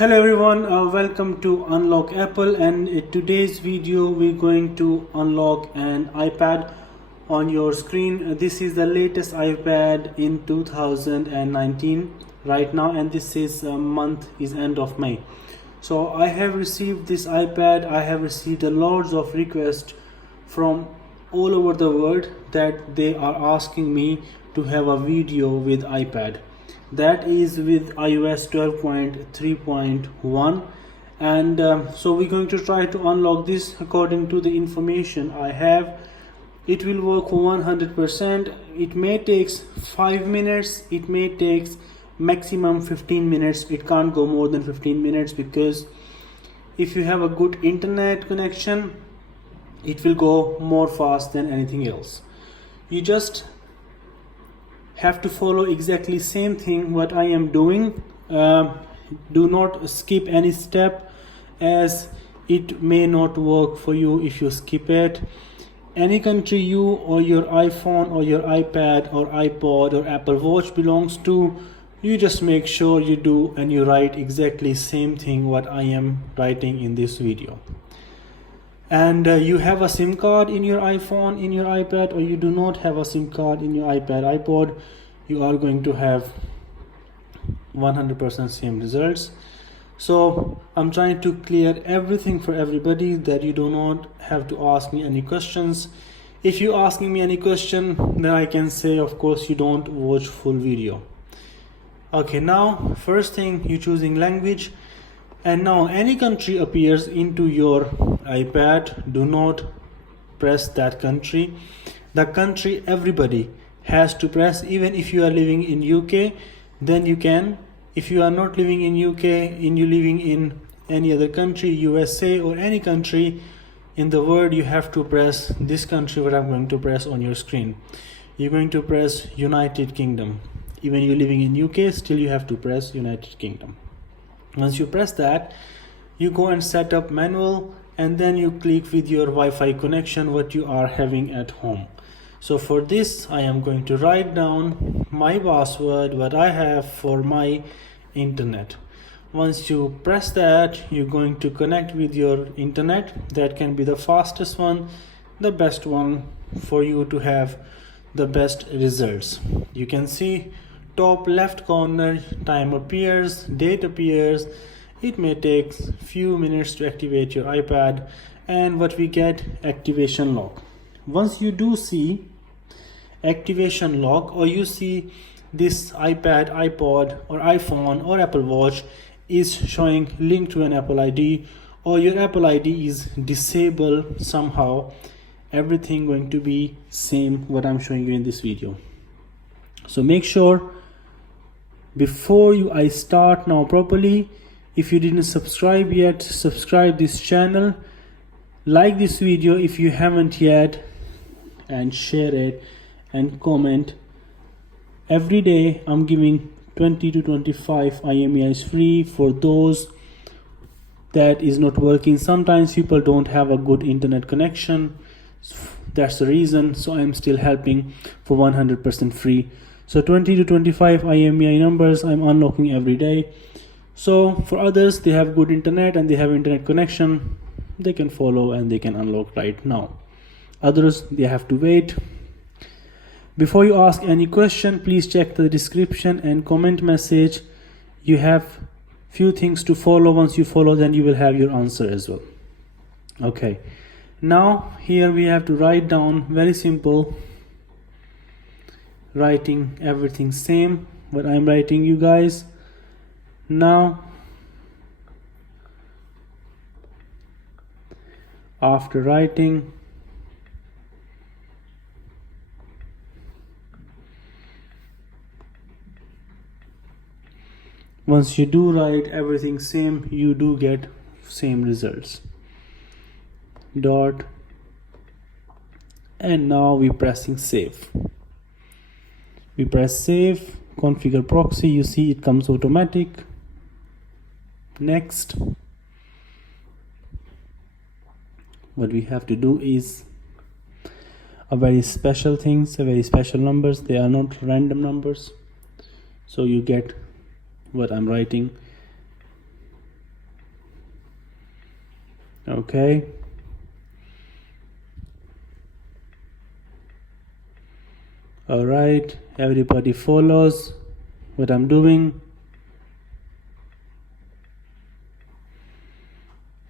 Hello everyone, welcome to Unlock Apple, and in today's video we're going to unlock an iPad on your screen. This is the latest iPad in 2019 right now, and this is month is end of May. So I have received this iPad. I have received a lots of requests from all over the world that they are asking me to have a video with iPad, that is with iOS 12.3.1, and so we're going to try to unlock this. According to the information I have, it will work 100%. It may take 5 minutes, it may take maximum 15 minutes. It can't go more than 15 minutes because if you have a good internet connection, it will go more fast than anything else. You just have to follow exactly same thing what I am doing. Do not skip any step, as it may not work for you if you skip it. Any country you or your iPhone or your iPad or iPod or Apple Watch belongs to, you just make sure you do and you write exactly same thing what I am writing in this video. And you have a SIM card in your iPhone, in your iPad, or you do not have a SIM card in your iPad, iPod, you are going to have 100% same results. So I'm trying to clear everything for everybody, that you do not have to ask me any questions. If you asking me any question, then I can say of course you don't watch full video. Okay, now first thing, you choosing language, and now any country appears into your iPad, do not press that country. The country everybody has to press. Even if you are living in UK, then you can. If you are not living in UK and you living in any other country, USA or any country in the world, you have to press this country what I'm going to press on your screen. You're going to press United Kingdom. Even you're living in UK, still you have to press United Kingdom. Once you press that, you go and set up manual, and then you click with your Wi-Fi connection what you are having at home. So for this I am going to write down my password what I have for my internet. Once you press that, you're going to connect with your internet. That can be the fastest one, the best one for you to have the best results. You can see top left corner, time appears, date appears. It may take few minutes to activate your iPad, and what we get, activation lock. Once you do see activation lock, or you see this iPad, iPod or iPhone or Apple Watch is showing link to an Apple ID, or your Apple ID is disabled somehow, everything going to be same what I'm showing you in this video. So make sure before I start now properly, if you didn't subscribe yet, subscribe this channel, like this video if you haven't yet, and share it and comment. Every day I'm giving 20 to 25 IMEIs free for those that is not working. Sometimes people don't have a good internet connection, that's the reason. So I'm still helping for 100% free. So 20 to 25 IMEI numbers I'm unlocking every day. So for others, they have good internet and they have internet connection, they can follow and they can unlock right now. Others, they have to wait. Before you ask any question, please check the description and comment message. You have few things to follow. Once you follow, then you will have your answer as well. Okay, now here we have to write down, very simple, writing everything same what I'm writing you guys. Now after writing, once you do write everything same, you do get same results. Dot, and now we pressing save. We press save, configure proxy, you see it comes automatic. Next, what we have to do is a very special things, a very special numbers. They are not random numbers, so you get what I'm writing. Okay, all right, everybody follows what I'm doing.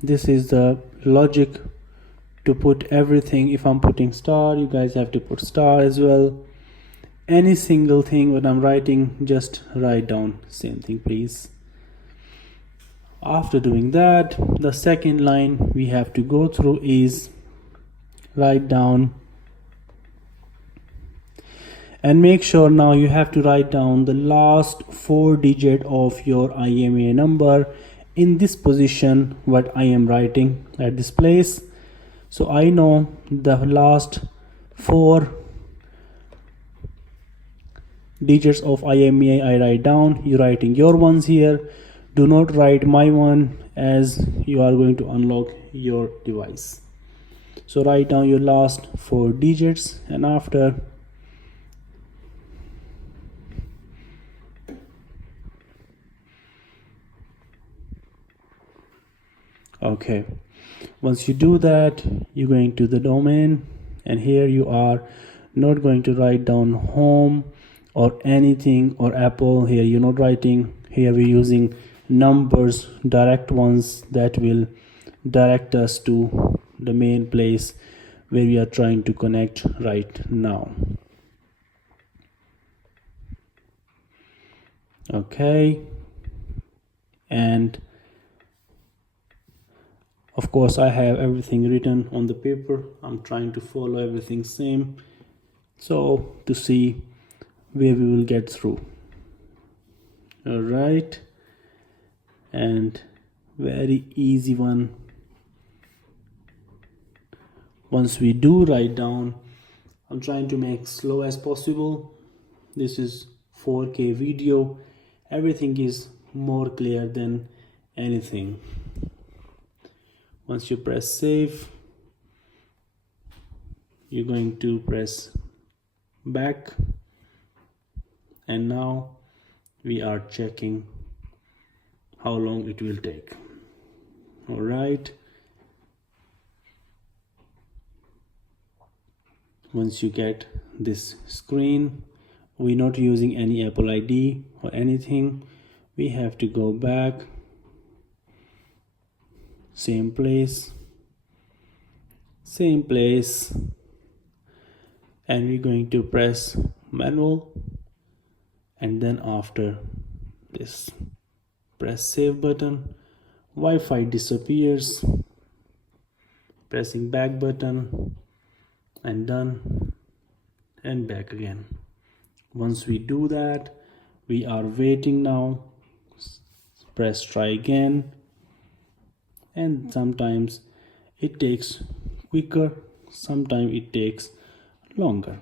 This is the logic to put everything. If I'm putting star, you guys have to put star as well. Any single thing what I'm writing, just write down same thing, please. After doing that, the second line we have to go through is write down, and make sure now you have to write down the last 4 digit of your IMEI number in this position what I am writing at this place. So I know the last 4 digits of IMEI I write down. You're writing your ones here. Do not write my one as you are going to unlock your device. So write down your last 4 digits, and after okay, once you do that, you're going to the domain, and here you are not going to write down home or anything or Apple. Here you're not writing. Here we're using numbers, direct ones that will direct us to the main place where we are trying to connect right now. Okay, and of course I have everything written on the paper. I'm trying to follow everything same, so to see where we will get through. All right, and very easy one. Once we do write down, I'm trying to make slow as possible. This is 4K video. Everything is more clear than anything. Once you press save, you're going to press back, and now we are checking how long it will take. All right, once you get this screen, we're not using any Apple ID or anything. We have to go back, same place, and we're going to press manual, and then after this press save button. Wi-Fi disappears, pressing back button, and done, and back again. Once we do that, we are waiting now. Press try again, and sometimes it takes quicker, sometimes it takes longer.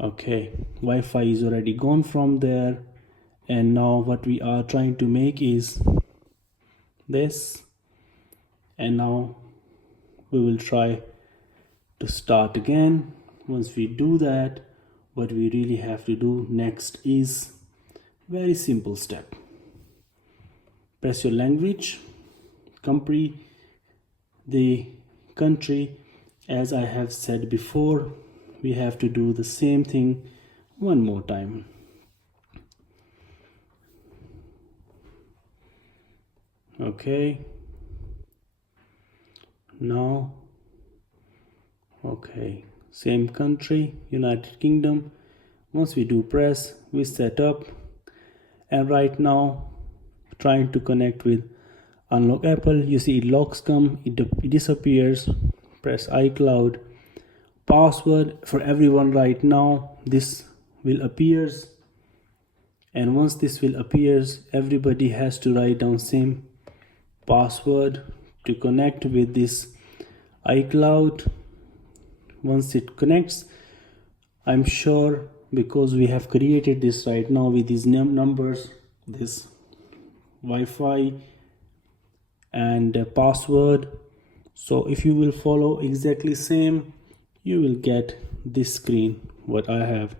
Okay, Wi-Fi is already gone from there, and now what we are trying to make is this, and now we will try to start again. Once we do that, what we really have to do next is very simple step. Press your language, the country. As I have said before, we have to do the same thing one more time. Okay, now okay, same country, United Kingdom. Once we do press, we set up, and right now trying to connect with unlock Apple. You see it locks come, it disappears. Press iCloud, password for everyone. Right now this will appears, and once this will appears, everybody has to write down same password to connect with this iCloud. Once it connects, I'm sure, because we have created this right now with these numbers, this Wi-Fi and password, so if you will follow exactly same, you will get this screen what I have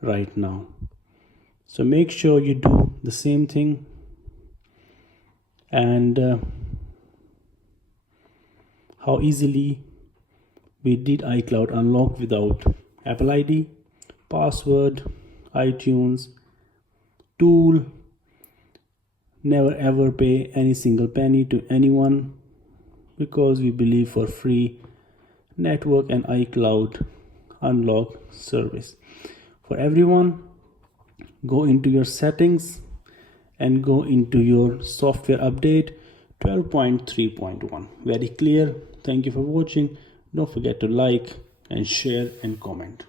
right now. So make sure you do the same thing, and how easily we did iCloud unlock without Apple ID, password, iTunes, tool, never ever pay any single penny to anyone because we believe for free network and iCloud unlock service. For everyone, go into your settings and go into your software update 12.3.1. Very clear. Thank you for watching. Don't forget to like and share and comment.